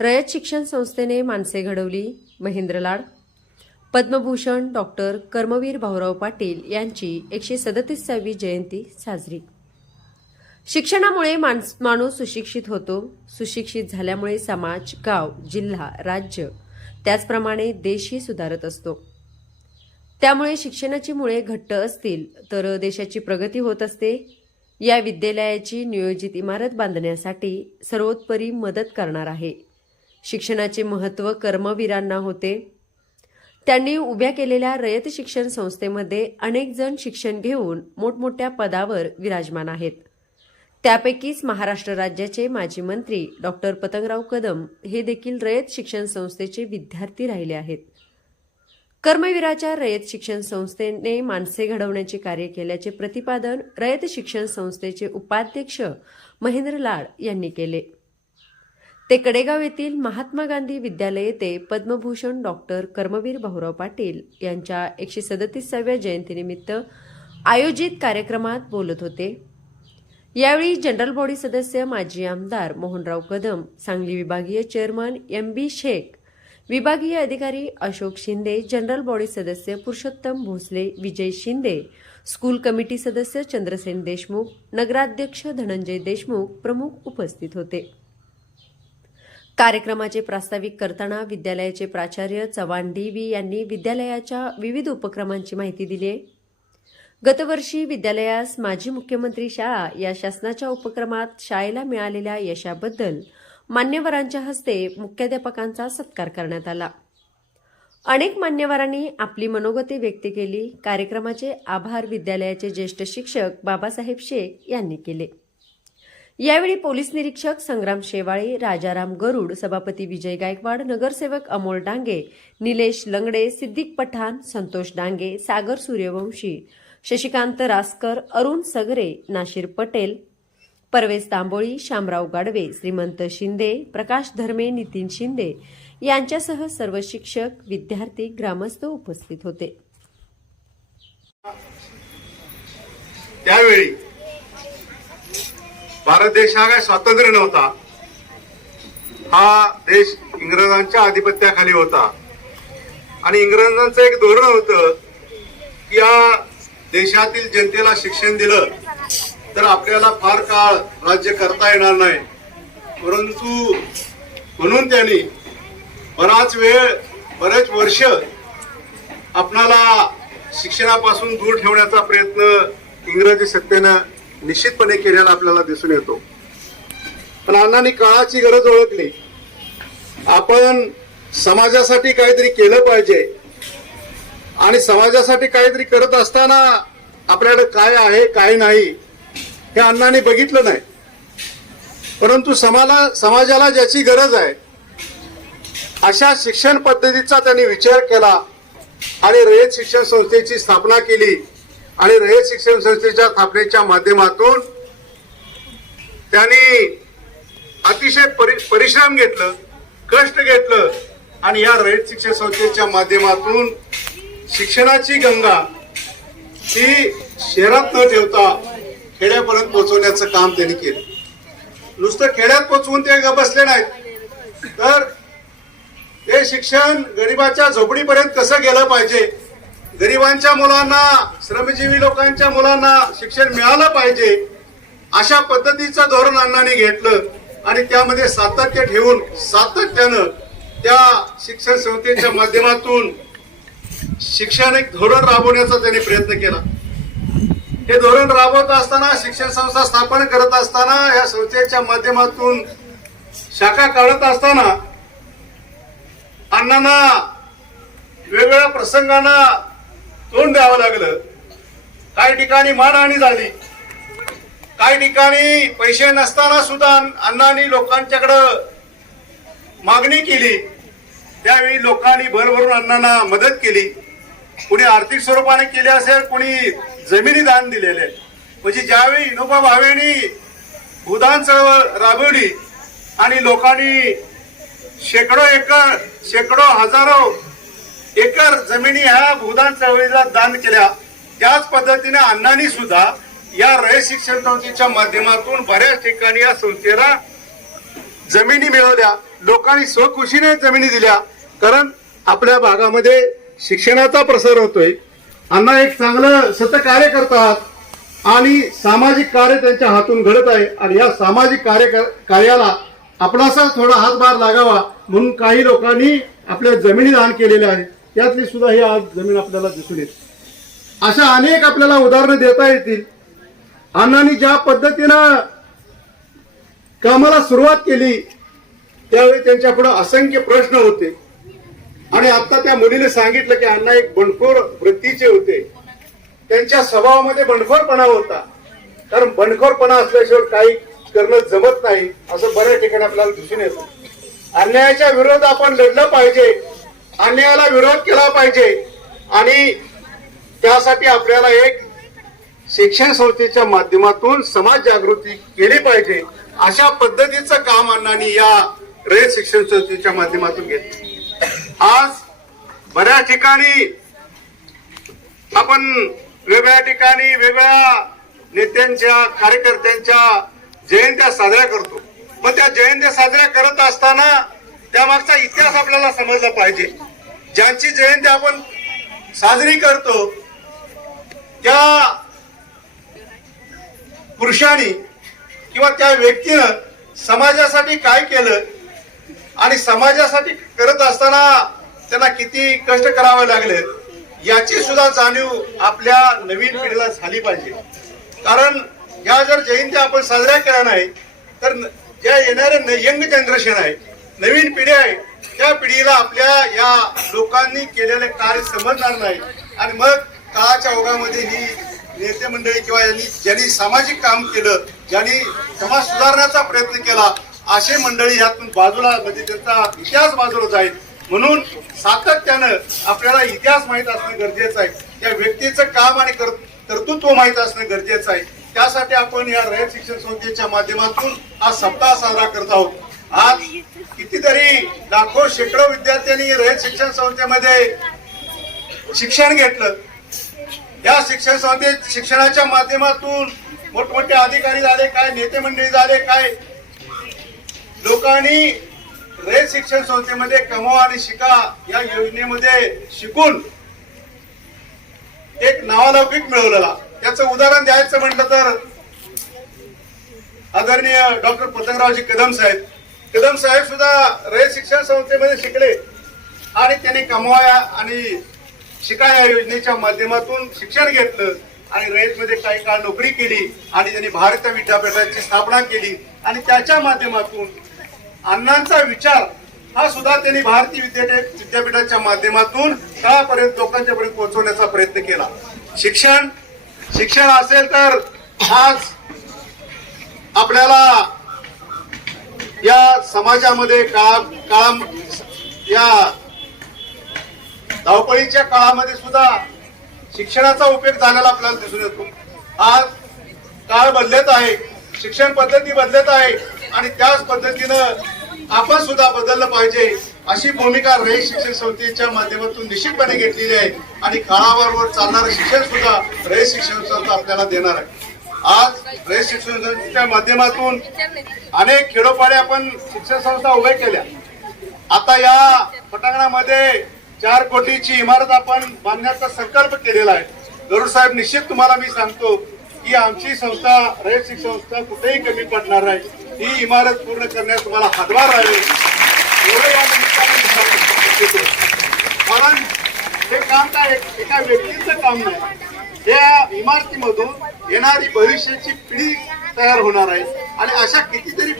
रयत शिक्षण संस्थेने माणसे घडवली महेंद्र लाड पद्मभूषण डॉक्टर कर्मवीर भाऊराव पाटील यांची एकशे सदतीसावी जयंती साजरी. शिक्षणामुळे माणस माणूस सुशिक्षित होतो. सुशिक्षित झाल्यामुळे समाज गाव जिल्हा राज्य त्याचप्रमाणे देशही सुधारत असतो. त्यामुळे शिक्षणाची मुळे घट्ट असतील तर देशाची प्रगती होत असते. या विद्यालयाची नियोजित इमारत बांधण्यासाठी सर्वोत्परी मदत करणार आहे. शिक्षणाचे महत्त्व कर्मवीरांना होते. त्यांनी उभ्या केलेल्या रयत शिक्षण संस्थेमध्ये अनेक जण शिक्षण घेऊन मोठमोठ्या पदावर विराजमान आहेत. त्यापैकीच महाराष्ट्र राज्याचे माजी मंत्री डॉक्टर पतंगराव कदम हे देखील रयत शिक्षण संस्थेचे विद्यार्थी राहिले आहेत. कर्मवीराच्या रयत शिक्षण संस्थेने माणसे घडवण्याचे कार्य केल्याचे प्रतिपादन रयत शिक्षण संस्थेचे उपाध्यक्ष महेंद्र लाड यांनी केले. ते कडेगाव येथील महात्मा गांधी विद्यालय येथे पद्मभूषण डॉक्टर कर्मवीर भाऊराव पाटील यांच्या एकशे सदतीसाव्या जयंतीनिमित्त आयोजित कार्यक्रमात बोलत होते. यावेळी जनरल बॉडी सदस्य माजी आमदार मोहनराव कदम सांगली विभागीय चेअरमन एम बी शेख विभागीय अधिकारी अशोक शिंदे जनरल बॉडी सदस्य पुरुषोत्तम भोसले विजय शिंदे स्कूल कमिटी सदस्य चंद्रसेन देशमुख नगराध्यक्ष धनंजय देशमुख प्रमुख उपस्थित होते. कार्यक्रमाचे प्रास्ताविक करताना विद्यालयाचे प्राचार्य चव्हाण डी व्ही यांनी विद्यालयाच्या विविध उपक्रमांची माहिती दिली आहे. गतवर्षी विद्यालयास माजी मुख्यमंत्री शाळा या शासनाच्या उपक्रमात शाळेला मिळालेल्या यशाबद्दल मान्यवरांच्या हस्ते मुख्याध्यापकांचा सत्कार करण्यात आला. अनेक मान्यवरांनी आपली मनोगते व्यक्त केली. कार्यक्रमाचे आभार विद्यालयाचे ज्येष्ठ शिक्षक बाबासाहेब शेख यांनी केले. यावेळी पोलीस निरीक्षक संग्राम शेवाळे राजाराम गरुड सभापती विजय गायकवाड नगरसेवक अमोल डांगे निलेश लंगडे सिद्दीक पठाण संतोष डांगे सागर सूर्यवंशी शशिकांत रासकर अरुण सगरे नाशिर पटेल परवेज तांबोळी शामराव गाडवे श्रीमंत शिंदे प्रकाश धर्मे नितीन शिंदे यांच्यासह सर्व शिक्षक विद्यार्थी ग्रामस्थ उपस्थित होते. त्यावेळी भारत देश हा काय स्वातंत्र्य नव्हता. हा देश इंग्रजांच्या आधिपत्याखाली होता. आणि इंग्रजांचं एक धोरण होतं की या देशातील जनतेला शिक्षण दिलं तर आपल्याला फार काळ राज्य करता येणार नाही. परंतु म्हणून त्यांनी बराच वेळ बरेच वर्ष आपणाला शिक्षणापासून दूर ठेवण्याचा प्रयत्न इंग्रजी सत्तेनं निश्चितपणे केलेला आपल्याला दिसून येतो. पण अण्णांनी काळाची गरज ओळखली. आपण समाजासाठी काहीतरी केलं पाहिजे. आणि समाजासाठी काहीतरी करत असताना आपल्याकडे काय आहे काय नाही हे अण्णांनी बघितलं नाही. परंतु समाला समाजाला ज्याची गरज आहे अशा शिक्षण पद्धतीचा त्यांनी विचार केला आणि रयत शिक्षण संस्थेची स्थापना केली. आणि रयत शिक्षण संस्थेच्या स्थापनेच्या माध्यमातून त्यांनी अतिशय परि परिश्रम घेतलं कष्ट घेतलं आणि या रयत शिक्षण संस्थेच्या माध्यमातून शिक्षणाची गंगा ही शहरात न ठेवता खेड्यापर्यंत पोहोचवण्याचं काम त्यांनी केलं. नुसतं खेड्यात पोचवून ते बसले नाहीत. तर हे शिक्षण गरिबाच्या झोपडीपर्यंत कसं गेलं पाहिजे गरिबांच्या मुलांना श्रमजीवी लोकांच्या मुलांना शिक्षण मिळालं पाहिजे अशा पद्धतीचं धोरण अण्णांनी घेतलं आणि त्यामध्ये सातत्य ठेवून सातत्यानं त्या शिक्षण संस्थेच्या माध्यमातून शैक्षणिक धोरण राबवण्याचा त्यांनी प्रयत्न केला. हे धोरण राबवत असताना शिक्षण संस्था स्थापन करत असताना या संस्थेच्या माध्यमातून शाखा काढत असताना अण्णांना वेगवेगळ्या प्रसंगांना तोंड द्यावं लागलं. काही ठिकाणी मानहानी झाली. काही ठिकाणी पैसे नसताना सुद्धा अण्णांनी लोकांच्याकडं मागणी केली. त्यावेळी लोकांनी भरभरून अण्णांना मदत केली. कुणी आर्थिक स्वरूपाने केली असेल कुणी जमिनी दान दिलेले. म्हणजे ज्यावेळी विनोबा भावेनी भूदान चळवळ राबवली आणि लोकांनी शेकडो एकर शेकडो हजारो एकर जमिनी ह्या भूदान चळवळीला दान केल्या. त्याच पद्धतीने अण्णांनी सुद्धा या रय शिक्षण संस्थेच्या माध्यमातून बऱ्याच ठिकाणी या संस्थेला जमिनी मिळवल्या. लोकांनी स्वखुशीने जमिनी दिल्या. कारण आपल्या भागामध्ये शिक्षणाचा प्रसार होतोय. अण्णा एक चांगलं सतकार्य करतात आणि सामाजिक कार्य त्यांच्या हातून घडत आहे. आणि या सामाजिक कार्य कार्याला आपणासा थोडा हातभार लागावा म्हणून काही लोकांनी आपल्या जमिनी दान केलेल्या आहेत. त्यातली सुद्धा ही आज जमीन आपल्याला दिसून येते. अशा अनेक आपल्याला उदाहरणं देता येतील. अण्णांनी ज्या पद्धतीनं कामाला सुरुवात केली त्यावेळी त्यांच्या पुढे असंख्य प्रश्न होते. आणि आता त्या मुलीने सांगितलं की अण्णा एक बंडखोर वृत्तीचे होते. त्यांच्या स्वभावामध्ये बंडखोरपणा होता. कारण बंडखोरपणा असल्याशिवाय काही करणं जमत नाही असं बऱ्याच ठिकाणी आपल्याला दिसून येतं. अन्यायाच्या विरोध आपण लढलं पाहिजे. अन्यायाला विरोध केला पाहिजे. आणि त्यासाठी आपल्याला एक शिक्षण संस्थेच्या माध्यमातून समाज जागृती केली पाहिजे. अशा पद्धतीचं काम अण्णांनी या रयत शिक्षण संस्थेच्या माध्यमातून घेतलं. आज बऱ्याच ठिकाणी आपण वेगळ्या ठिकाणी वेगळ्या नेत्यांच्या कार्यकर्त्यांच्या जयंत्या साजऱ्या करतो. पण त्या जयंत्या साजऱ्या करत असताना त्यामागचा इतिहास आपल्याला समजला पाहिजे. ज्यांची जयंती आपण साजरी करतो त्या पुरुषांनी किंवा त्या व्यक्तीनं समाजासाठी काय केलं आणि समाजासाठी करत असताना त्यांना किती कष्ट करावे लागले याची सुद्धा जाणीव आपल्या नवीन पिढीला झाली पाहिजे. कारण या जर जयंती आपण साजऱ्या केल्या नाही तर ज्या येणारे यंग जनरेशन आहे नवीन पिढी आहे त्या पिढीला आपल्या या लोकांनी केलेले कार्य समजणार नाही. आणि मग काळाच्या ओघामध्ये ही नेते मंडळी किंवा यांनी ज्यांनी सामाजिक काम केलं ज्यांनी समाज सुधारण्याचा प्रयत्न केला असे मंडळी यातून बाजूला म्हणजे त्यांचा इतिहास बाजूला जाईल. म्हणून सातत्यानं आपल्याला इतिहास माहीत असणं गरजेचं आहे. त्या व्यक्तीचं काम आणि कर्तृत्व माहीत असणं गरजेचं आहे. त्यासाठी आपण या रयत शिक्षण संस्थेच्या माध्यमातून हा सप्ताह साजरा करत आहोत. आज कितीतरी लाखो शेकडो विद्यार्थ्यांनी रयत शिक्षण संस्थेमध्ये शिक्षण घेतलं. या शिक्षण संस्थेत शिक्षणाच्या माध्यमातून मोठमोठे अधिकारी झाले काय नेते मंडळी झाले काय लोकांनी रयत शिक्षण संस्थेमध्ये कमवा आणि शिका या योजनेमध्ये शिकून एक नावालौकिक मिळवलेला. त्याचं उदाहरण द्यायचं म्हटलं तर आदरणीय डॉक्टर पतंगरावजी कदम साहेब. कदम साहेब सुद्धा रयत शिक्षण संस्थेमध्ये शिकले आणि त्यांनी कमवाया आणि शिकाया योजनेच्या माध्यमातून शिक्षण घेतलं आणि रयतमध्ये काही काळ नोकरी केली आणि त्यांनी भारत विद्यापीठाची स्थापना केली आणि त्याच्या माध्यमातून अण्णांचा विचार हा सुद्धा त्यांनी भारतीय विद्यापीठ विद्यापीठाच्या माध्यमातून तळापर्यंत लोकांच्या पर्यंत पोहोचवण्याचा प्रयत्न केला. शिक्षण शिक्षण असेल तर आज आपल्याला या समाजामध्ये काळा काळा या धावपळीच्या काळामध्ये सुद्धा शिक्षणाचा उपयोग झालेला आपल्याला दिसून येतो. आज काळ बदलत आहे शिक्षण पद्धती बदलत आहे आणि त्याच पद्धतीनं आपण सुद्धा बदललं पाहिजे अशी भूमिका रयत शिक्षण संस्थेच्या माध्यमातून निश्चितपणे घेतलेली आहे आणि काळाबरोबर चालणारं शिक्षण सुद्धा रयत शिक्षण संस्था आपल्याला देणार आहे. आज रयत शिक्षण संस्थेच्या माध्यमातून अनेक खेडोपाडे आपण शिक्षण संस्था उभ्या केल्या. आता या पटांगणामध्ये चार कोटीची इमारत आपण बांधण्याचा संकल्प केलेला आहे. गरुड साहेब निश्चित तुम्हाला मी सांगतो की आमची संस्था रयत शिक्षण संस्था कुठेही कमी पडणार नाही. ही इमारत पूर्ण करण्यास तुम्हाला हातभार राहील एवढं या कारण हे काम काय एका व्यक्तीचं काम नाही. या इमारतीमधून येणारी भविष्याची पिढी तयार होणार आहे. आणि अशा कितीतरी